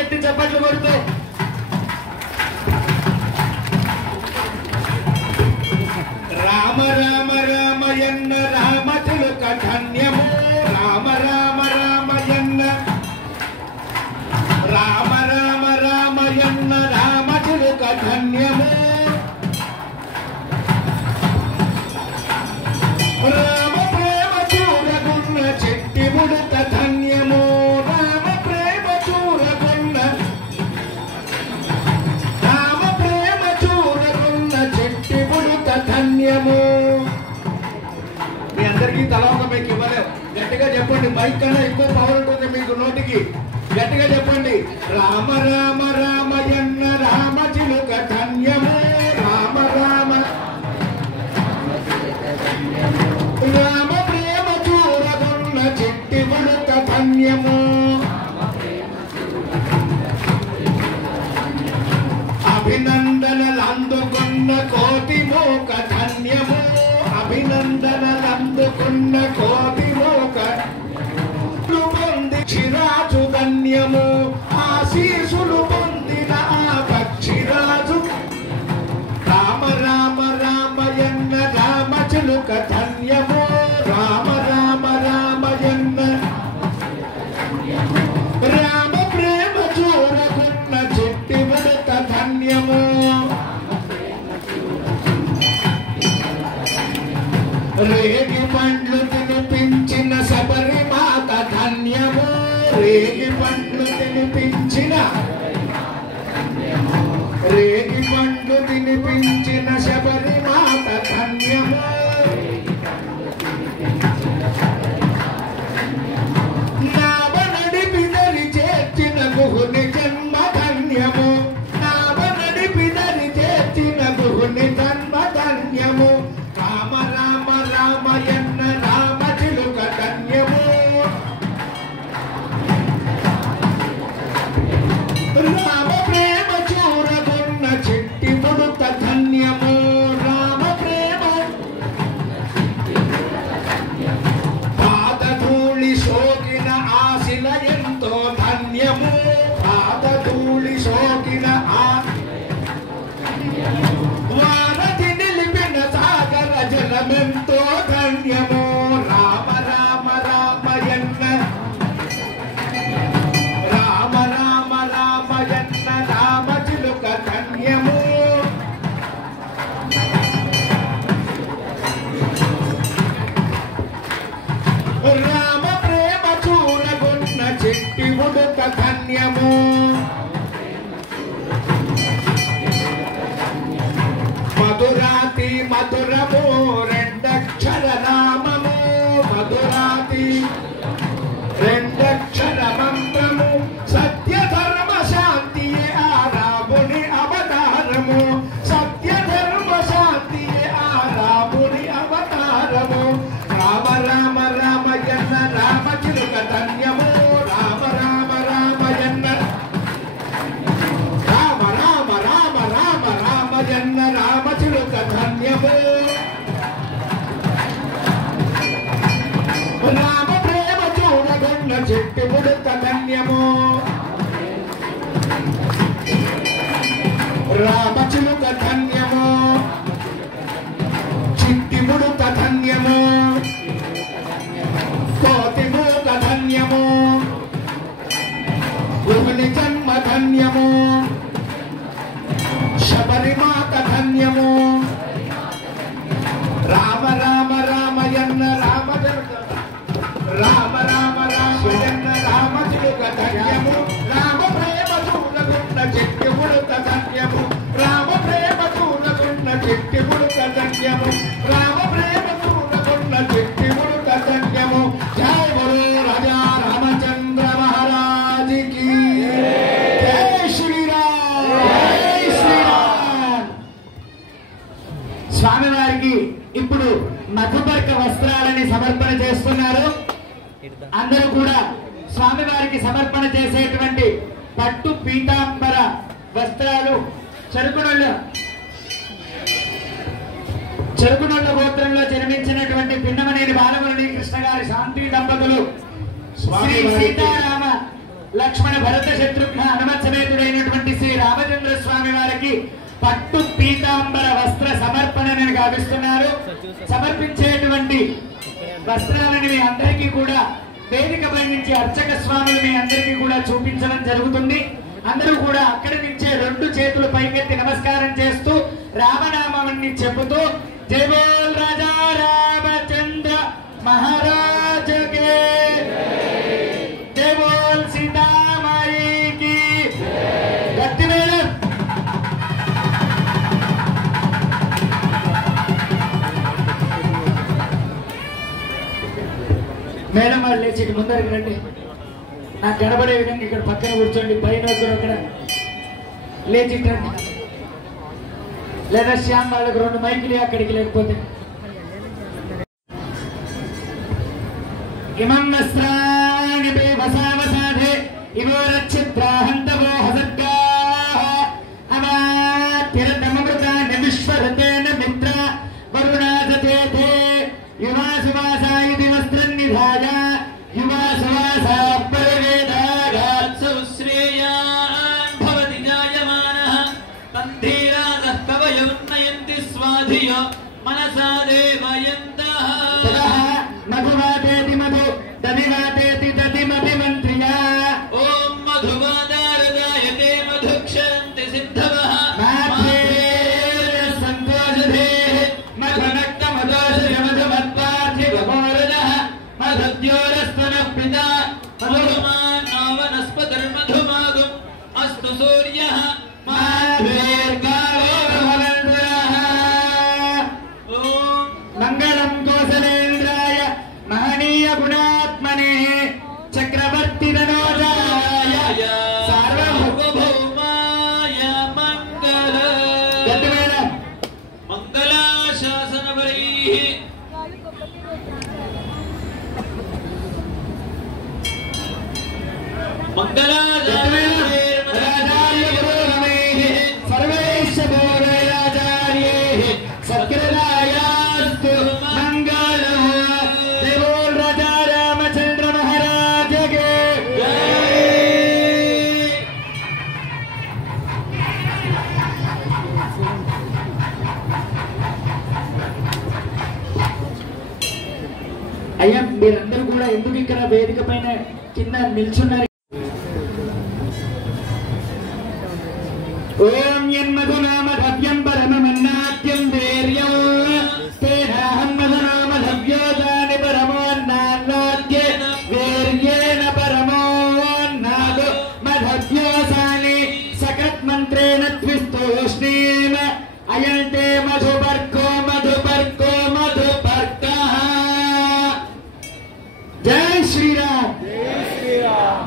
గట్టి చప్పట్లు కొడుతూ రామ రామ రామయన్న రామచిలుక ధన్యము రామ రామ రామయన్న రామ రామ రామయన్న రామచిలుక ధన్యము రామ ప్రేమ చూరగున్న చెట్టి ముడత ధన్యము రామ ప్రేమ చూరగున్న చెట్టి ముడత ధన్యము. మీ అందరికీ తల ఒక మైక్ ఇవ్వలేం. గట్టిగా చెప్పండి. మైక్ కన్నా ఎక్కువ పవర్ ఉంటుంది మీకు నోటికి. గట్టిగా చెప్పండి. రామ రామ రామయన్న రామచిలుక ధన్యము రామ రామ రామ ప్రేమ చూరగున్న చెట్టి ముడత ధన్యము. అభినందనలందుకున్న కోటి మోక ధన్యము అభినందనలందుకున్న కోటి మోక పొంది క్షిరాజు ధన్యము ఆశీసులు పొందిన ఆ పక్షిరాజు రామ రామ రామయన్న రామచిలుక ధన్యము రామ రామ రామయన్న రామ ప్రేమ చూరకున్న చెట్టి ముడత ధన్యము. రేగి పండ్లు తినిపించిన శబరిమాత ధన్యము రేగి పండ్లు తినిపించిన శబరిమాత ధన్యము. నావ నడిపిదరి చేర్చిన గుహుని జన్మ ధన్యము నావ నడిపిదరి చేర్చిన గుహుని జన్మ ధన్యము. రామ రామ రామయన్న రామచిలుక ధన్యము రామ ప్రేమ చూరగున్న చెట్టి ముడత ధన్యము రామ ప్రేమ పాదధూళి సోకిన ఆశిల ఎంతో ధన్యము పాదధూళి సోకిన వారధి నిలిపిన సాగర జలమెంతో ధన్యము రామ రామ రామయన్న రామ రామ రామయన్న రామచిలుక ధన్యము. రామ ప్రేమ చూరగున్న చెట్టి ముడత ధన్యము మధురాతి మధురము రెండక్షర నామము మధురాతి రెండక్షర మంత్రము సత్య ధర్మ శాంతియే ఆ రాముని అవతారము సత్య ధర్మ శాంతియే ఆ రాముని అవతారము. రామ రామ రామయన్న రామచిలుక ధన్యము రామ రామ రామయన్న రామ రామ రామ రామ రామయన్న రామచిలుక ధన్యము. రామ ప్రేమ చూడగున్న చెట్టి ముడత ధన్యము రామచిలుక ధన్యము చిట్టి ముడత ధన్యము కోటి మూక ధన్యము గుహుని జన్మ ధన్యము శబరిమాత ధన్యము. రామ రామ రామయన్న రామ రామ రామయన్న రామచిలుక ధన్యము రామ ప్రేమ చూడగున్న చెట్టి ముడత ధన్యము రామ ప్రేమ చూడగున్న చెట్టి ముడత ధన్యము రామ ప్రేమ చూడగున్న చెట్టి ముడత ధన్యము. జై బోలో రాజా రామచంద్ర మహారాజ్ కి జై శ్రీరామ్ జై శ్రీరామ్. స్వామివారికి ఇప్పుడు మధుపర్క వస్త్రాలని సమర్పణ చేస్తున్నారు. అందరూ కూడా స్వామివారికి సమర్పణ చేసేటువంటి పట్టు పీతాంబర వస్త్రాలు చెరుకునొల్ల గోత్రంలో జన్మించినటువంటి పిన్నమనేని బాలమురళీ కృష్ణ గారి శాంతి దంపతులు శ్రీ సీతారామ లక్ష్మణ భరత శత్రుఘ్న హనుమత్ వస్త్రాలను మీ అందరికీ కూడా వేదికపై నుంచి అర్చక స్వాములు మీ అందరికీ కూడా చూపించడం జరుగుతుంది. అందరూ కూడా అక్కడి నుంచే 2 చేతులు పైకెత్తి నమస్కారం చేస్తూ రామనామాన్ని చెబుతూ జై బోల్ రాజా రామచంద్ర మహారాజ్ కే జై బోల్ సీతామాయికి గట్టి మేడం. మేడం వాళ్ళు లేచి ముందరికి రండి. నాకు కనబడే విధంగా ఇక్కడ పక్కన కూర్చోండి. పైన అక్కడ లేచి రండి. లేదా శ్యామ్ వాళ్ళకి 2 మైకులు అక్కడికి లేకపోతే ఇమం వస్త్రాణి వసావసాధే ఇవోరచ్చిత్రాహంతవో హసర్గాః అవాతిరతమృతాని విశ్వరతేన మిత్ర వరుణాదతేతే యువాసువాసాయుధి వస్త్రం నిధాయ యువాసువాసా పరివేదాగాత్సు శ్రేయాన్ భవతి జాయమానః తంధీరాజః కవయోన్నయంతి స్వాధియ మనసా దేవయంతః మధువాదేతి మధు దధివాదేతి దధిమతి మంత్రియా ఓం మధువాదారదాయతే మధుక్షంతి సిద్ధవః సంతోషధే మధునక్త మధోషయ మధుమత్పార్థివ గోరజః మధుద్యోరస్తనః పితా మధుమాన్ ఆవనస్పతిర్మధుమాగుం అస్తు సూర్యః మాధుర్గావో భవంతురః. ఓం మంగళం కోసలేంద్రాయ మహనీయ గుణాత్మనే చక్రవర్తి ధనోజాయ సార్వభౌమాయ మంగళ మంగళాశాసనపరైః మంగళాచార్యైః సత్కృతాయాస్తు మంగళం. జై బోల్ రాజా రామచంద్ర మహారాజ్ కే జై. అయ్యా మీరందరూ కూడా ఎందుకు ఇక్కడ వేదిక పైన కింద నిల్చున్నారు? ఓం యన్మధునామధవ్యం పరమమన్నాద్యం వీర్యం తేనాహం మధునామధవ్యోదాని పరమోన్నాద్యేన వీర్యేణ పరమోన్నాదు మధవ్యోసాని సకృత్మంత్రేణ త్విస్తూష్ణీం అయంతే మధుపర్కో మధుపర్కో మధుపర్కః. జై శ్రీరామ్. జై శ్రీరామ్.